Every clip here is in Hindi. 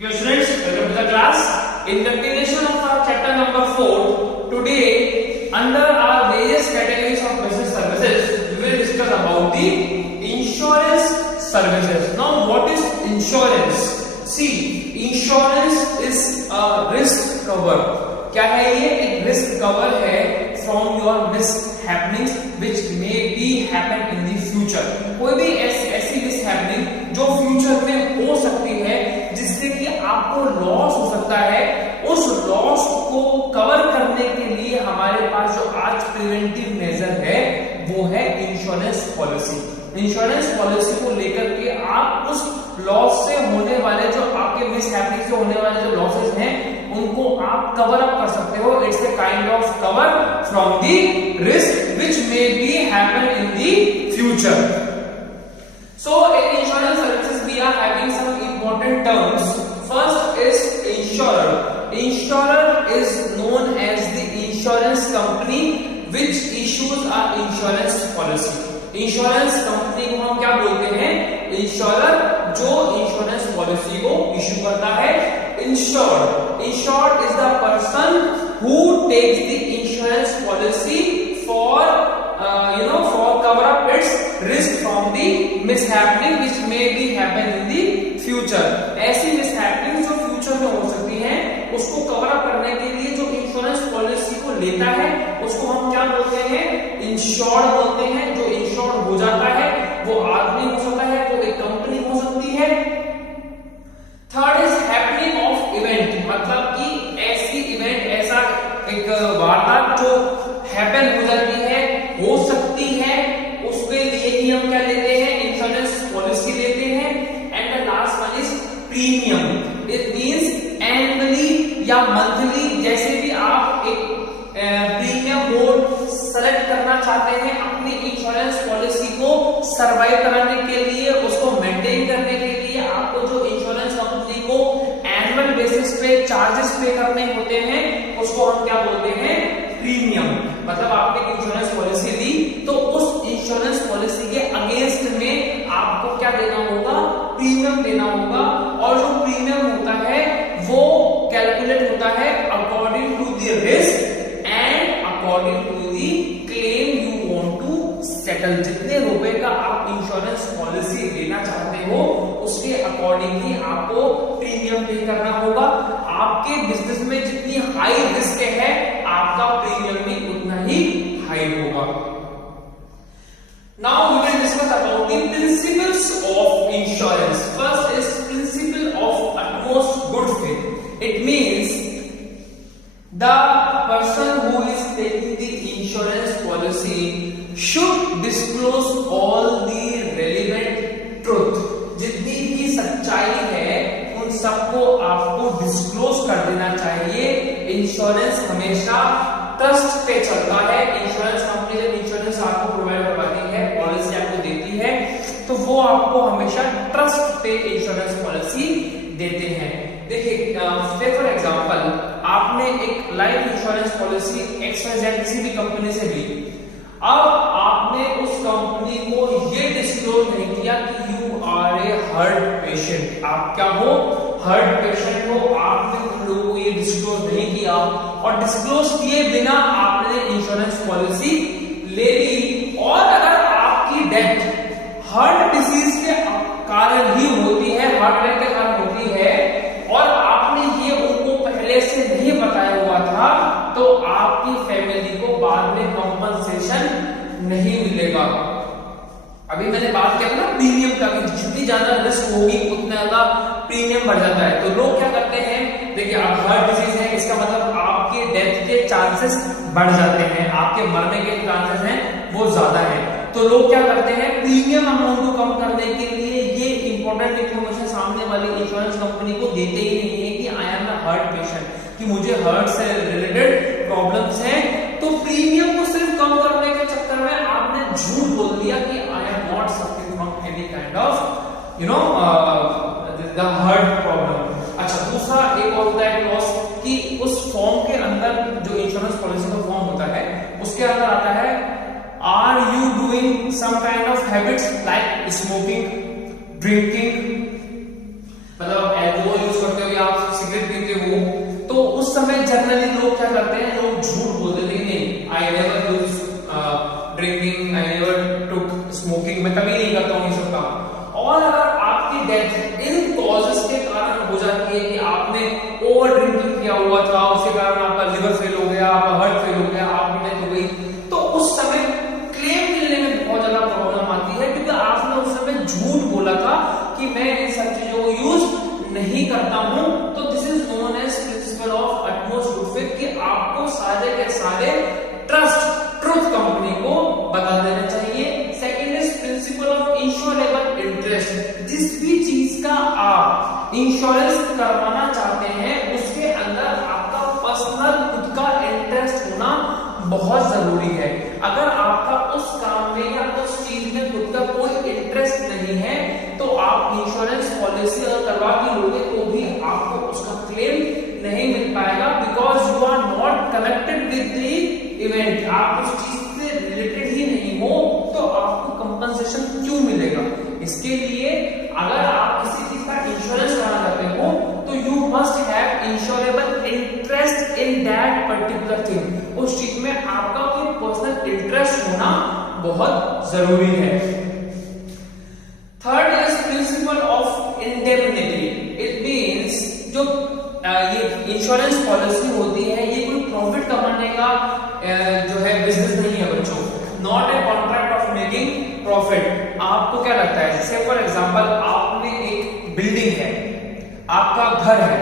Dear students, welcome to the class. In continuation of our chapter number 4, today under our various categories of business services, we will discuss about the insurance services. Now, what is insurance? See, insurance is a risk cover. क्या है ये? एक risk cover है from your mishappenings which may be happen in the future. कोई भी ऐसी mishappening जो फ्यूचर में हो सकती है जिससे कि आपको लॉस हो सकता है, उस लॉस को कवर करने के लिए हमारे पास जो आज प्रिवेंटिव मेजर है वो है इंश्योरेंस पॉलिसी. इंश्योरेंस पॉलिसी को लेकर के आप उस लॉस से होने वाले जो आपके मिसहैपनिंग से होने वाले जो लॉसेस हैं उनको आप कवर अप कर सकते हो. It's a kind of cover from the risk which may be happen in the future. So in insurance services we are having some important terms. First is insurer. Insurer is known as the insurance company which issues a insurance policy. Insurance company को हम क्या बोलते हैं? इंश्योरर, जो इंश्योरेंस पॉलिसी को इशू करता है. Insured is the person who takes the insurance policy for for cover up its risk from the mishappening which may be happen in the future. ऐसी mishappening जो फ्यूचर में हो सकती हैं उसको कवर अप करने के लिए जो इंश्योरेंस पॉलिसी को लेता है उसको हम क्या बोलते हैं? इंश्योर्ड बोलते हैं. जो इंश्योर्ड हो जाता है वो आदमी हो सकता है, वो एक कंपनी हो सकती है. Third is happening of event, मतलब कि ऐसी इवेंट, ऐसा एक वारदात जो हैपन हो जाती है, हो सकती है, उसके लिए ही हम क्या लेते हैं? इंश्योरेंस पॉलिसी लेते हैं. And the last one is premium. It means annually या मंथली, जैसे भी आप एक प्रीमियम बोर्ड सेलेक्ट करना चाहते हैं अपनी इंश्योरेंस पॉलिसी को सरवाइव कराने के लिए, उसको मेंटेन करने के लिए आपको जो इंश्योरेंस कंपनी को एनुअल बेसिस पे चार्जेस पे करने होते हैं उसको हम क्या बोलते हैं? प्रीमियम. मतलब आपने इंश्योरेंस पॉलिसी ली तो उस इंश्योरेंस पॉलिसी के अगेंस्ट में आपको क्या देना होगा? प्रीमियम देना होगा. और जो प्रीमियम होता है वो कैलकुलेट होता है according to the risk and according to the claim you want to settle. जितने रुपए का आप इंश्योरेंस पॉलिसी लेना चाहते हो उसके अकॉर्डिंग ही आपको प्रीमियम पे करना होगा. आपके बिजनेस में जितनी हाई रिस्क है आपका प्रीमियम भी उतना ही हाई होगा. Now we will discuss about the principles of insurance. First is principle of utmost good faith. It means the person who is taking the insurance policy should disclose all the relevant truth. जितनी भी सच्चाई है उन सबको आपको डिस्क्लोज कर देना चाहिए. इंश्योरेंस हमेशा ट्रस्ट पे चलता है. इंश्योरेंस कंपनी जब इंश्योरेंस आपको प्रोवाइड करवाती है, पॉलिसी आपको देती है, तो वो आपको हमेशा ट्रस्ट पे इंश्योरेंस पॉलिसी देते हैं. देखिए, फॉर एग्जांपल आपने एक लाइफ इंश्योरेंस पॉलिसी XYZ किसी भी कंपनी से ली. अब आपने उस कंपनी को ये डिस्क्लोज नहीं किया कि you are a heart patient. आप क्या हो? हार्ट पेशेंट हो. आपने उन लोगों को ये डिस्क्लोज नहीं किया और डिस्क्लोज किए बिना आपने इंश्योरेंस पॉलिसी ले ली. और अगर आपकी डेथ हार्ट डिजीज के कारण ही होती है, हार्ट अटैक के कारण होती है, और आपने ये उनको पहले से नहीं बताया हुआ था, तो आपकी फैमिली को बाद में कंपनसेशन नहीं मिलेगा. अभी मैंने बात किया ना प्रीमियम का, कि जितनी ज्यादा रिस्क होगी उतना ज्यादा प्रीमियम बढ़ जाता है. तो लोग क्या करते हैं? देखिए, आप हार्ट डिजीज है, इसका मतलब आपके डेथ के चांसेस बढ़ जाते हैं, आपके मरने के चांसेस हैं वो ज्यादा है. तो लोग क्या करते हैं? प्रीमियम अमाउंट को कम करने के लिए ये इंपॉर्टेंट इंफॉर्मेशन सामने वाली इंश्योरेंस कंपनी को देते ही नहीं है कि I am a heart patient, कि मुझे हार्ट से रिलेटेड प्रॉब्लम्स हैं. तो प्रीमियम को सिर्फ कम करने के चक्कर में आपने झूठ बोल दिया कि I am not suffering from any kind of the heart problem. अच्छा, दूसरा एक और होता है क्लॉज कि उस फॉर्म के अंदर जो इंश्योरेंस पॉलिसी का फॉर्म होता है उसके अंदर आता है are you doing some kind of habits like smoking, drinking, मतलब एल्कोहल यूज करते हो समय जनरली लोग क्या करते हैं, लोग झूठ बोलते हैं, नहीं I never use drinking, I never took smoking, मैं कभी नहीं करता हूँ ये सब काम। और अगर आपकी डेथ इन कॉजेस के कारण हो जाती है कि आपने ओवर ड्रिंकिंग किया हुआ था, उसके कारण आपका लिवर फेल हो गया, आपका हार्ट फेल हो गया, आपकी डेथ हो गई, तो उस समय क्लेम मिलने में बहुत ज्यादा प्रॉब्लम आती है, क्योंकि आपने उस समय झूठ बोला था कि मैं इन सब चीजों को यूज नहीं करता हूं। तो this is known as principle of utmost good faith, कि आपको सारे के सारे ट्रुथ कंपनी को बता देना चाहिए। Second is principle of insurable interest, जिस भी चीज का आप इंश्योरेंस करवाना चाहते हैं उसके अंदर आपका पर्सनल खुद का इंटरेस्ट होना बहुत जरूरी है। अगर आपका उस काम में या उस चीज में खुद का कोई इंटरेस्ट नहीं है तो आप इंश्योरेंस पॉलिसी अगर करवा के लोगे तो भी आपको उसका क्लेम नहीं मिल पाएगा, because you are not connected with the event. आप उस चीज से रिलेटेड ही नहीं हो तो आपको कंपनसेशन क्यों मिलेगा? इसके लिए अगर आप किसी चीज का इंश्योरेंस कराना चाहते हो तो you must have insurable interest in that particular thing. उस चीज में आपका कोई पर्सनल इंटरेस्ट होना बहुत जरूरी है। Third is principle of indemnity. It means जो ये इंश्योरेंस पॉलिसी होती है ये कोई प्रॉफिट कमाने का जो है बिजनेस नहीं है बच्चों, not a contract of making profit. आपको क्या लगता है, जैसे फॉर एग्जांपल आपने एक बिल्डिंग है, आपका घर है,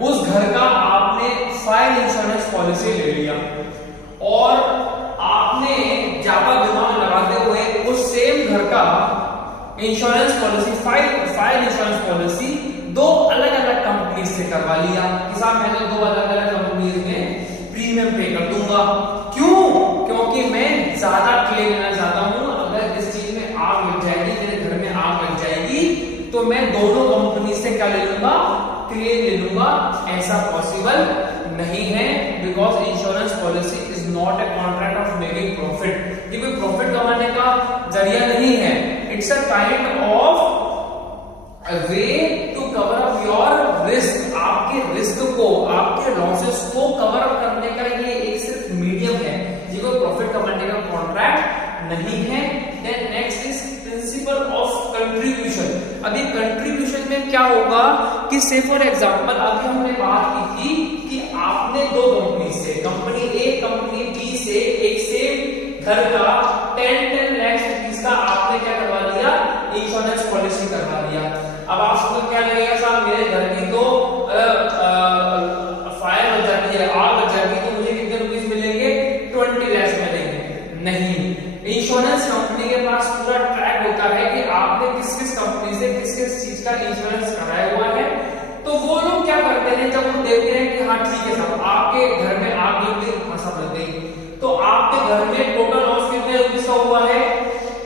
उस घर का आपने फायर इंश्योरेंस पॉलिसी ले लिया और आपने ज्यादा दिमाग लगाते हुए उस सेम घर का insurance policy fire insurance policy दो अलग अलग कंपनी से करवा लिया कि साहब मैं तो दो अलग अलग कंपनी में प्रीमियम पे कर दूंगा। क्यों? क्योंकि मैं ज्यादा क्लेम लेना चाहता हूं। अगर इस चीज में आग लग जाएगी, मेरे घर में आग लग जाएगी, तो मैं दोनों कंपनी से क्या ले लूंगा, क्लेम ले लूंगा। ऐसा पॉसिबल नहीं है, because insurance policy is not a contract of making profit. ये कोई प्रॉफिट कमाने का जरिया नहीं है। It's a kind of a way to cover up your risk। आपके रिस्क को, आपके लॉसेस को कवर अप करने का ये एक सिर्फ मीडियम है, ये कोई प्रॉफिट कमाने का कॉन्ट्रैक्ट नहीं है। Then next is principle of contribution. अभी कंट्रीब्यूशन में क्या होगा कि से फॉर एग्जांपल अभी हमने बात की थी कि आपने दो कंपनी से, कंपनी ए कंपनी बी से एक सेम घर का 10 लाख रुपीस का आपने क्या करवा लिया, इंश्योरेंस पॉलिसी करवा लिया। अब आपको क्या लगेगा, साहब मेरे घर की तो फायर हो जाती है, आग लग जाती है, तो मुझे कितने रुपीस मिलेंगे, 20 लाख मिलेंगे। नहीं, इंश्योरेंस कंपनी के पास पूरा ट्रैक होता है कि आपने किस किस कंपनी से किस किस चीज का इंश्योरेंस कराया हुआ है। तो वो लोग क्या करते हैं, जब वो देखते हैं कि हाँ ठीक है साहब आपके घर में आग लग गई, फसल लग गई, तो आपके घर में टोटल लॉस कितने रुपीस का हुआ है,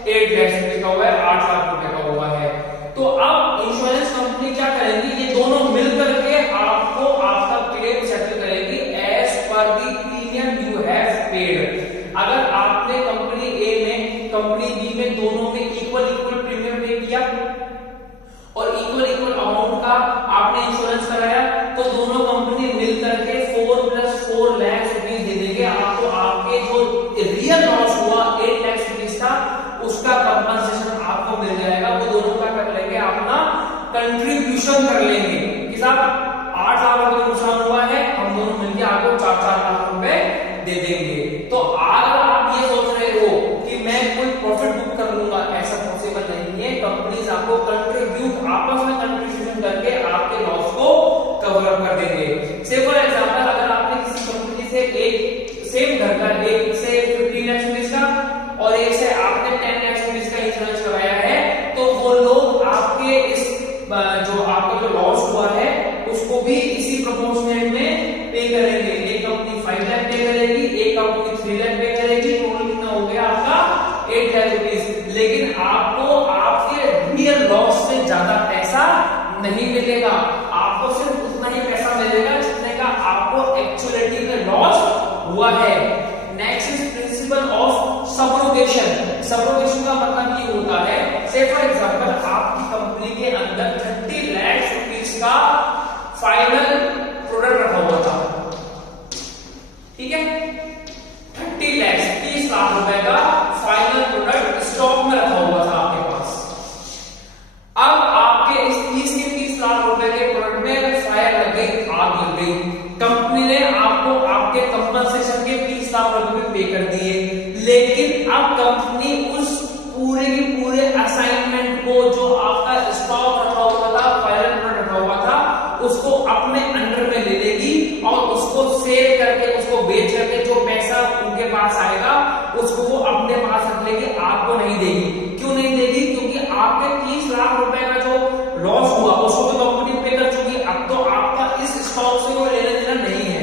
8 लाख रुपए का हुआ है, 8 लाख रुपए का हुआ है। तो अब इंश्योरेंस कंपनी क्या करेगी, ये दोनों मिलकर के आपको आपका क्लेम सेटल करेगी as per the premium you have paid. अगर आपने कंपनी ए में कंपनी बी में दोनों में इक्वल प्रीमियम पे किया और इक्वल अमाउंट का आपने इंश्योरेंस कराया, तो दोनों कंपनी मिलकर के 4 + 4 लाख रुपए दे देंगे आपको। आपके जो रियल लॉस हुआ 8 लाख रुपीस का, उसका कंपनसेशन आपको मिल जाएगा। वो दोनों का कर लेंगे, अपना कंट्रीब्यूशन कर लेंगे कि साहब 8 लाख रुपए नुकसान हुआ है, हम दोनों मिलकर आपको 4-4 लाख रुपए दे देंगे। तो अगर आप ये सोच रहे हो कि मैं कोई प्रॉफिट बुक कर लूंगा, ऐसा पॉसिबल नहीं है। कंपनीज आपको कंट्रीब्यूट, आपस में कंट्रीब्यूशन करके आपके लॉस को कवर अप कर देंगे। से फॉर एग्जांपल अगर आपने किसी कंपनी से एक सेम घर का, एक से 15 लाख रुपए का और एक से आपने 10 लाख रुपए का इंश्योरेंस कराया है, तो वो लोग आपके इस जो आपका जो लॉस हुआ है उसको भी इसी प्रोपोर्शनेट में पे करेंगे। एक कंपनी 5 लाख पे करेगी, एक कंपनी 3 लाख पे करेगी, टोटल कितना हो गया आपका 8 लाख रुपीस। लेकिन आपको आपके रियल लॉस से ज्यादा पैसा नहीं मिलेगा, आपको सिर्फ उतना ही पैसा मिलेगा जितने का आपको एक्चुअलिटी में लॉस हुआ है। Next is principle of subrogation. Subrogation का मतलब ये होता है, से फॉर एग्जांपल आपकी कंपनी के अंदर 30 लाख रुपीस का फाइनल प्रोडक्ट रखा हुआ था, उसको वो अपने पास रख लेगी, आपको नहीं देगी। क्यों नहीं देगी? क्योंकि आपके 30 लाख रुपए का जो लॉस हुआ उसको तो कंपनी पे कर चुकी, अब तो आपका इस स्टॉक से वो लेना देना नहीं है।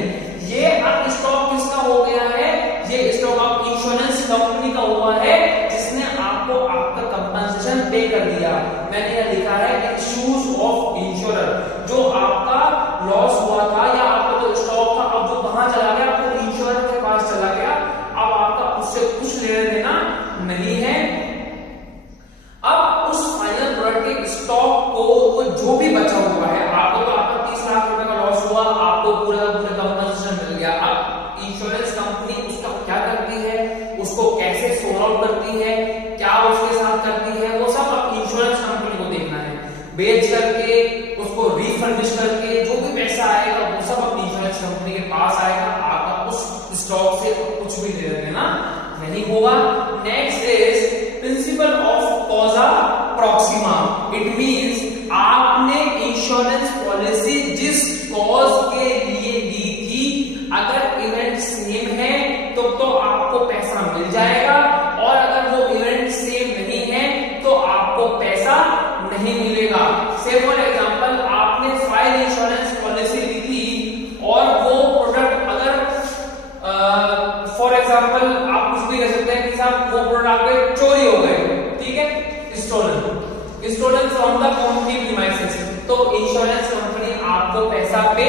ये अब स्टॉक किसका हो गया है? ये स्टॉक अब इंश्योरेंस कंपनी का हुआ है, जिसने आपको आपका कंपनसेशन पे कर दिया। मैंने यह लिखा है इन शूज ऑफ इंश्योरर, जो आपका लॉस हुआ था या आपका जो स्टॉक था अब जो कहां चला गया, आपको इंश्योरर के पास चला गया, अब आपका उससे कुछ लेना देना नहीं है। अब उस फाइनल प्रोडक्ट के स्टॉक को जो भी बचा हुआ है, आपको तो आपका 30 लाख रुपए का लॉस हुआ, आपको पूरा कंपनसेशन मिल गया। अब इंश्योरेंस कंपनी उसका क्या करती है, उसको कैसे सोल्व आउट करती है, क्या उसके साथ करती है, वो सब अब इंश्योरेंस कंपनी को देखना है। बेच करके उसको रिफर्बिश करके जो भी पैसा आएगा वो सब अब इंश्योरेंस कंपनी के पास आएगा, आपका उस स्टॉक से कुछ भी लेना देना नहीं होगा। Next is principle of कॉजा Proxima. It means आपने इंश्योरेंस पॉलिसी जिस कॉज के लिए ली थी, अगर इवेंट सेम है तो आपको पैसा मिल जाएगा, और अगर वो इवेंट सेम नहीं है तो आपको पैसा नहीं मिलेगा। से फॉर एग्जांपल आपने फायर इंश्योरेंस पॉलिसी ली थी और वो प्रोडक्ट अगर फॉर एग्जांपल आप कुछ भी कह सकते हैं कि साहब वो प्रोडक्ट आपके चोरी हो गए, ठीक है, stolen from the company premises, तो इंश्योरेंस कंपनी आपको पैसा पे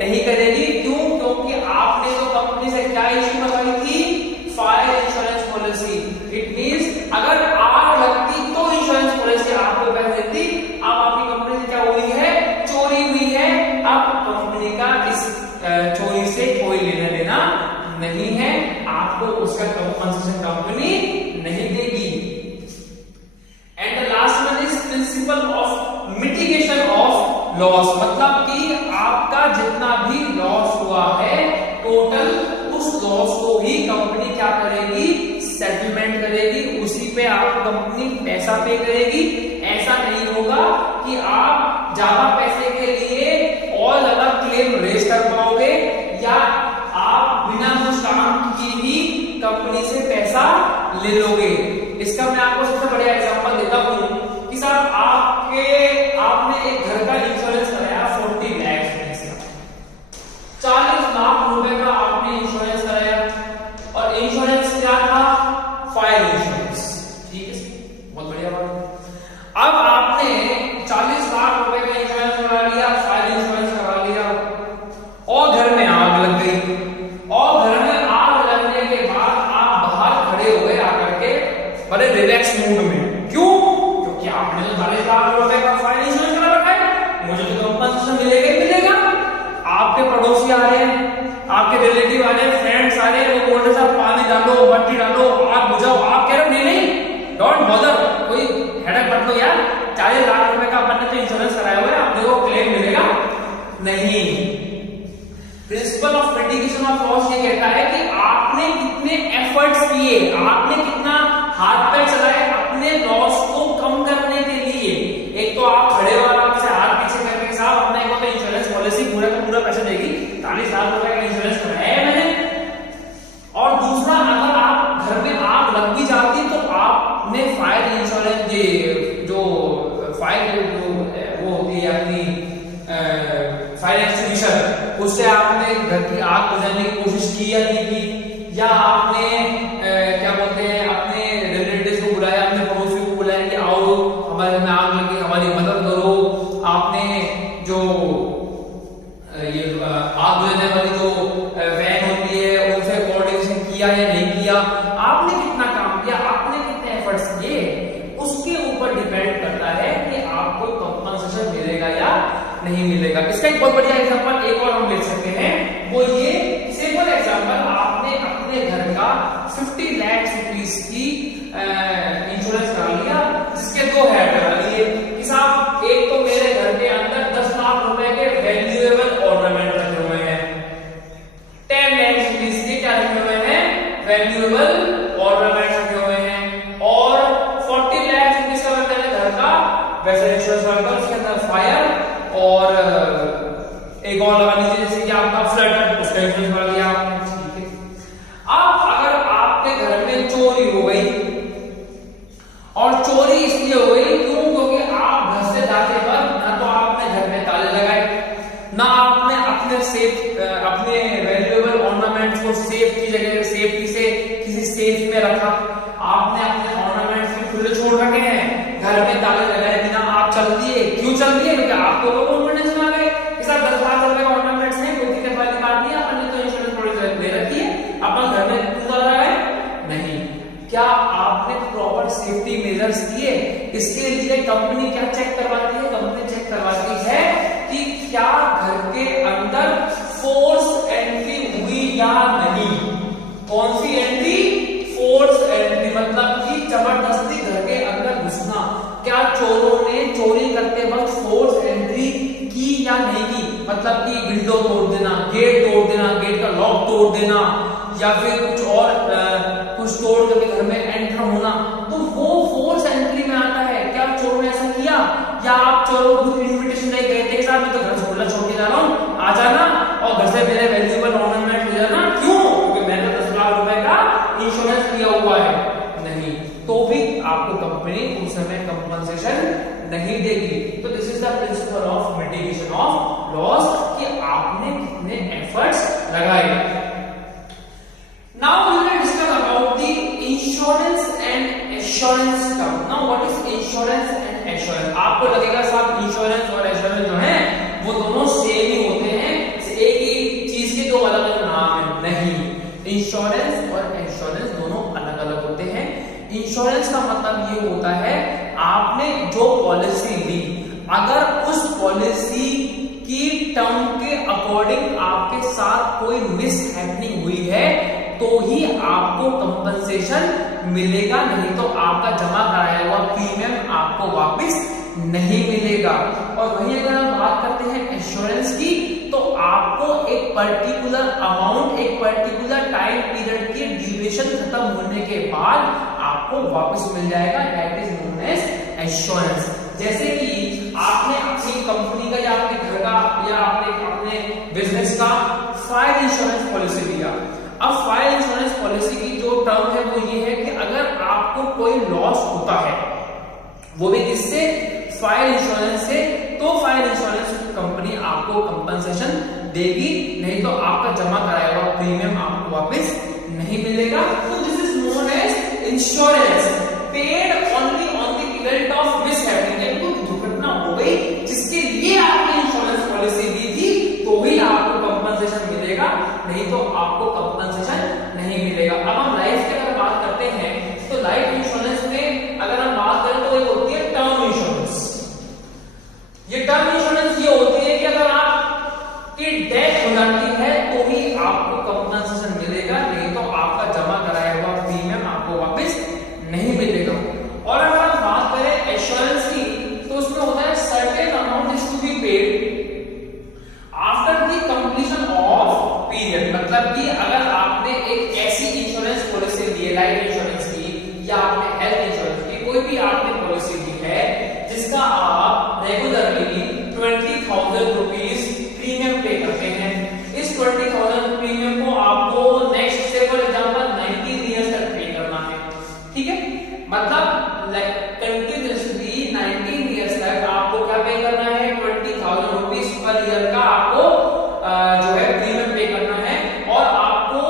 नहीं करेगी। क्यों? क्योंकि आपने तो कंपनी से क्या इश्यू करवाई थी? Fire insurance policy. It means अगर आग लगती तो इंश्योरेंस पॉलिसी आपको पैसा देती, अब आपकी कंपनी से क्या हुई है? चोरी हुई है। अब कंपनी का इस चोरी से कोई लेना देना नहीं है, आपको उसका कंपनसेशन कंपनी नहीं देगी। And the last one is principle of mitigation of loss, मतलब कि आपका जितना भी लॉस हुआ है टोटल, उस लॉस को ही कंपनी क्या करेगी? सेटलमेंट करेगी, उसी पे आप कंपनी पैसा पे करेगी। ऐसा नहीं होगा कि आप ज्यादा पैसे के लिए और ज्यादा क्लेम रेज कर पाओगे, या आप बिना कुछ काम किए ही कंपनी से पैसा ले लोगे। इसका मैं आपको सबसे बढ़िया एग्जांपल देता हूं कि साहब आपने एक घर का इंश्योरेंस कराया 40 लाख में, 40 लाख रुपए का आपने इंश्योरेंस कराया, और इंश्योरेंस क्या था? फायर इंश्योरेंस, ठीक है, बहुत बढ़िया बात। अब आपने 40 लाख रुपए का इंश्योरेंस करा लिया, फायर इंश्योरेंस करा लिया, और घर में आग लग गई, और घर में आग लगने के बाद आप बाहर खड़े हो गए आकर के बड़े रिलैक्स मूड में। क्यों? क्योंकि आपने तो 40 लाख रुपए का फायर इंश्योरेंस करा रखा है, मुझे तो कंपनसेशन मिलेगा ही मिलेगा। आपके पड़ोसी आ रहे हैं, आपके रिलेटिव आ रहे हैं, फ्रेंड्स आ रहे हैं, वो बोल रहे साहब पानी डालो, मट्टी डालो, आग बुझाओ, आप कह रहे हो नहीं डोंट बॉदर, कोई हेडेक मत लो यार, 40 लाख रुपए का अपन ने तो इंश्योरेंस कराया हुआ है, अपने को क्लेम मिलेगा नहीं। Principle of mitigation of loss ये कहता है कि आपने कितने एफर्ट्स किए, आपने कितना हाथ पैर चलाए अपने लॉस को कम करने के लिए। एक तो आप खड़े हो आराम से हाथ पीछे करके साहब अपने को तो इंश्योरेंस पॉलिसी पूरा का पूरा पैसा देगी, 40 लाख रुपए का इंश्योरेंस कराया है मैंने, और दूसरा अगर आप घर में आग लग भी जाती तो आपने फायर इंश्योरेंस जो फायर वो होती है अपनी फायर एक्सटिंग्विशर, उससे आपने घर की आग बुझाने की कोशिश की या नहीं की, या आपने क्या बोलते हैं अपने रिलेटिव्स को बुलाया, अपने पड़ोसी को बुलाया कि आओ हमारे घर में आग लगी, हमारी मदद करो। आपने जो ये आग बुझाने वाली जो वैन होती है उनसे कोऑर्डिनेशन किया या नहीं किया, आपने कितना काम किया, आपने कितने एफर्ट्स किए, उसके ऊपर डिपेंड करता है कि आपको कंपनसेशन मिलेगा या नहीं मिलेगा। इसका एक बहुत बढ़िया एग्जांपल एक और हम ले सकते हैं, वो ये सिंपल एग्जांपल, आपने अपने घर का 50 लाख रुपीस की इंश्योरेंस करा लिया, जिसके दो हेड करा लिए कि साहब एक तो मेरे घर के अंदर 10 लाख रुपए के वैल्यूएबल ऑर्नामेंट रखे हुए हैं, 10 लाख रुपीस के क्या रखे हुए हैं? वैल्यूएबल ऑर्नामेंट रखे हुए हैं, और 40 लाख रुपीस का मैंने घर का वैसे इंश्योरेंस करा, उसके अंदर फायर और एक और लगा लीजिए जैसे कि आपका फ्लड, उसका इंश्योरेंस करा लिया आपने, ठीक है। अब अगर आपके घर में अपने वैल्यूएबल ऑर्नामेंट्स को सेफ्टी से किसी सेफ में रखा, आपने अपने ऑर्नामेंट्स भी खुले छोड़ रखे हैं, घर में ताले लगाए बिना आप चल दिए। क्यों चल दिए? क्योंकि आपको तो कॉन्फिडेंस में आ गए कि सर 10 लाख रुपए का ऑर्नामेंट्स है, कोई दिक्कत वाली बात नहीं है, अपन ने तो इंश्योरेंस पॉलिसी ले रखी है, अपन घर में क्यों चल रहा है? नहीं। क्या आपने प्रॉपर सेफ्टी मेजर्स किए? इसके लिए कंपनी क्या चेक करवाती है? कंपनी चेक करवाती है कि क्या घर के अंदर फोर्स एंट्री हुई या नहीं। कौन सी एंट्री? फोर्स एंट्री, मतलब कि जबरदस्ती घर के अंदर घुसना। क्या चोरों ने चोरी करते वक्त फोर्स एंट्री की या नहीं की? मतलब कि विंडो तोड़ देना, गेट तोड़ देना, गेट का लॉक तोड़ देना, या फिर कुछ और कुछ तोड़ करके घर में एंटर होना, तो वो फोर्स एंट्री में आता है। क्या चोरों ने ऐसा किया? या आप चोरों को इन्विटेशन दे गए थे, साहब मैं तो घर छोड़ के जा रहा हूँ, आ जाना और घर से मेरे वैल्यूएबल ऑर्नामेंट ले जाना। क्यों? क्योंकि मैंने 10 लाख रुपए का इंश्योरेंस किया हुआ है। नहीं, तो भी आपको कंपनी उस समय कंपनसेशन नहीं देगी। तो this is the principle of mitigation of loss, कि आपने कितने एफर्ट्स लगाए। Now we will discuss about the insurance and assurance term. Now what is insurance and assurance? आपको लगेगा साहब इंश्योरेंस और एश्योरेंस जो है वो दोनों सेम ही होते हैं, एक ही चीज के दो अलग अलग नाम है। नहीं, इंश्योरेंस और एश्योरेंस दोनों अलग अलग होते हैं। इंश्योरेंस का मतलब ये होता है आपने जो पॉलिसी ली, अगर उस पॉलिसी की टर्म के अकॉर्डिंग आपके साथ कोई मिस हैपनिंग हुई है तो ही आपको कंपनसेशन मिलेगा, नहीं तो आपका जमा कराया हुआ प्रीमियम आपको वापस नहीं मिलेगा। और वहीं अगर हम बात करते हैं एश्योरेंस की, तो आपको एक पर्टिकुलर अमाउंट, एक पर्टिकुलर टाइम पीरियड की ड्यूरेशन खत्म होने के बाद आपको वापस मिल जाएगा, that is known as assurance. जैसे कि आपने अपनी कंपनी का या आपके घर का या अपने बिजनेस का फायर इंश्योरेंस पॉलिसी लिया। अब फायर इंश्योरेंस पॉलिसी की जो टर्म है वो ये है कि अगर आपको कोई लॉस होता है, वो भी किससे? फायर इंश्योरेंस से, तो फायर इंश्योरेंस कंपनी आपको कंपनसेशन देगी, नहीं तो आपका जमा कराया हुआ प्रीमियम आपको वापस नहीं मिलेगा। तो this is known as insurance paid only on the event of mishappening. कोई दुर्घटना हो गई जिसके लिए आपने इंश्योरेंस पॉलिसी दी थी, तो ही आपको कंपनसेशन मिलेगा, नहीं तो आपको कंपनसेशन नहीं मिलेगा। अब हम लाइफ की अगर बात करते हैं, तो लाइफ इंश्योरेंस में अगर हम बात करें तो एक होती है टर्म इंश्योरेंस। ये टर्म इंश्योरेंस ये होती है कि अगर आपकी डेथ हो जाती है तो ही आपको कंपनसेशन मिलेगा, नहीं तो आपका जमा कराया हुआ प्रीमियम आपको वापस नहीं मिलेगा। और अगर हम बात करें एश्योरेंस की, तो उसमें होता है certain amount is to be paid after the completion of period. मतलब कि अगर आपने एक ऐसी इंश्योरेंस पॉलिसी ली है, लाइफ इंश्योरेंस की या आपने हेल्थ इंश्योरेंस की, कोई भी आपने पॉलिसी ली है जिसका आप रेगुलरली 20,000 रुपीज प्रीमियम पे करते हैं, इस 20,000 प्रीमियम को आपको नेक्स्ट से फॉर एग्जांपल 19 इयर्स तक पे करना है। ठीक है, मतलब कंटिन्यूअसली 19 इयर्स तक आपको क्या पे करना है? 20,000 रुपीज पर ईयर का आपको जो है प्रीमियम पे करना है। और आपको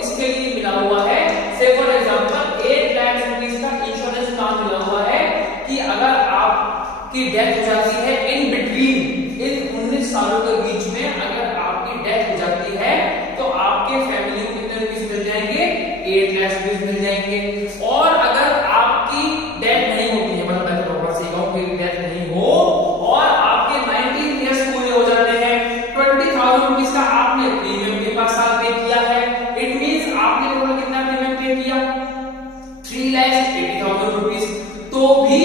इसके लिए मिला हुआ है, से फॉर एग्जांपल 8 लाख रुपीज का इंश्योरेंस प्लान मिला हुआ है कि अगर आपकी डेथ हो जाती है इन बिटवीन, इन 19 सालों के बीच में अगर आपकी डेथ हो जाती है, तो आपके फैमिली को कितने रुपीज मिल जाएंगे? 8 लाख रुपीज मिल जाएंगे। और अगर आपकी डेथ नहीं होती है, मतलब मैं तो प्रॉपर से कहूं कि डेथ नहीं हो और आपके 19 इयर्स पूरे हो जाते हैं, 20,000 रुपीज का आपने प्रीमियम के पास साल पे किया है, इट मींस आपने टोटल कितना प्रीमियम पे किया? 3,80,000 रुपीज। तो भी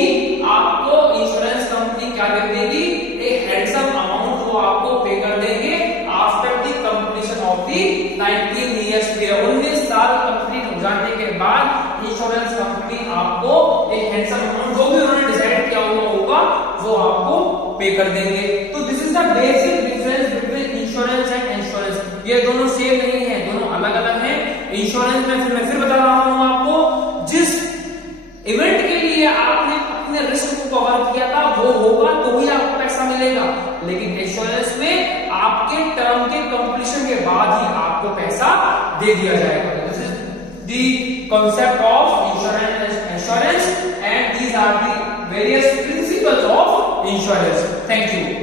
आपको इंश्योरेंस कंपनी क्या कर देगी? एक हैंडसम अमाउंट वो आपको पे कर देंगे after the completion of the 19 years period. 19 साल कंप्लीट हो जाने के बाद इंश्योरेंस कंपनी आपको एक हैंडसम अमाउंट, जो भी उन्होंने डिसाइड किया हुआ होगा, वो आपको पे कर देंगे। तो this is the basic difference between insurance and assurance. ये दोनों सेम नहीं है, दोनों अलग अलग हैं। इंश्योरेंस में मैं फिर बता रहा हूं आपको, जिस इवेंट के लिए आपने अपने रिस्क को कवर किया था वो होगा तो ही आपको पैसा मिलेगा, लेकिन एश्योरेंस में आपके आपके टर्म के कंप्लीशन के बाद ही आपको पैसा दे दिया जाएगा। This is the concept of insurance and these are the various principles of insurance. Thank you.